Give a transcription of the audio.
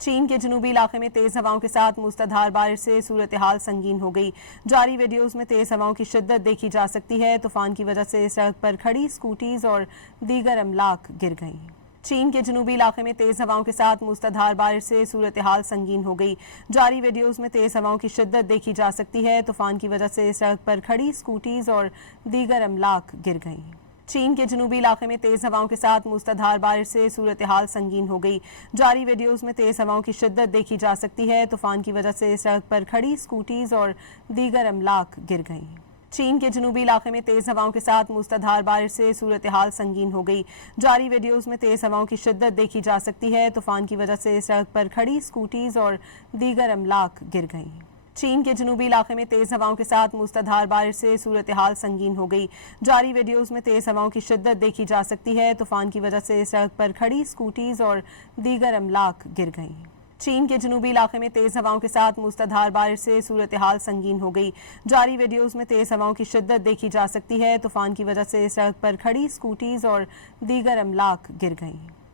چین کے جنوبی علاقے میں تیز ہواؤں کے ساتھ موسلادھار بارش سے صورتحال سنگین ہو گئی۔ جاری ویڈیوز میں تیز ہواؤں کی شدت دیکھی جا سکتی ہے۔ طوفان کی وجہ سے سڑک پر کھڑی اسکوٹیز اور دیگر املاک گر گئیں۔ چین کے جنوبی علاقے میں تیز ہواؤں کے ساتھ موسلادھار بارش سے صورتحال سنگین ہو گئی۔ جاری ویڈیوز میں تیز ہواؤں کی شدت دیکھی جا سکتی ہے۔ طوفان کی وجہ سے سڑک پر کھڑی اسکوٹیز اور دیگر املاک گر گئیں۔ چین کے جنوبی علاقے میں تیز ہواؤں کے ساتھ موسلادھار بارش سے صورتحال سنگین ہو گئی۔ جاری ویڈیوز میں تیز ہواؤں کی شدت دیکھی جا سکتی ہے۔ طوفان کی وجہ سے سڑک پر کھڑی اسکوٹیز اور دیگر املاک گر گئیں۔ چین کے جنوبی علاقے میں تیز ہواؤں کے ساتھ موسلادھار بارش سے صورتحال سنگین ہو گئی۔ جاری ویڈیوز میں تیز ہواؤں کی شدت دیکھی جا سکتی ہے۔ طوفان کی وجہ سے سڑک پر کھڑی اسکوٹیز اور دیگر املاک گر گئیں۔ چین کے جنوبی علاقے میں تیز ہواؤں کے ساتھ موسلادھار بارش سے صورتحال سنگین ہو گئی۔ جاری ویڈیوز میں تیز ہواؤں کی شدت دیکھی جا سکتی ہے۔ طوفان کی وجہ سے سڑک پر کھڑی اسکوٹیز اور دیگر املاک گر گئیں۔ چین کے جنوبی علاقے میں تیز ہواؤں کے ساتھ موسلادھار بارش سے صورتحال سنگین ہو گئی۔ جاری ویڈیوز میں تیز ہواؤں کی شدت دیکھی جا سکتی ہے۔ طوفان کی وجہ سے سڑک پر کھڑی اسکوٹیز اور دیگر املاک گر گئیں۔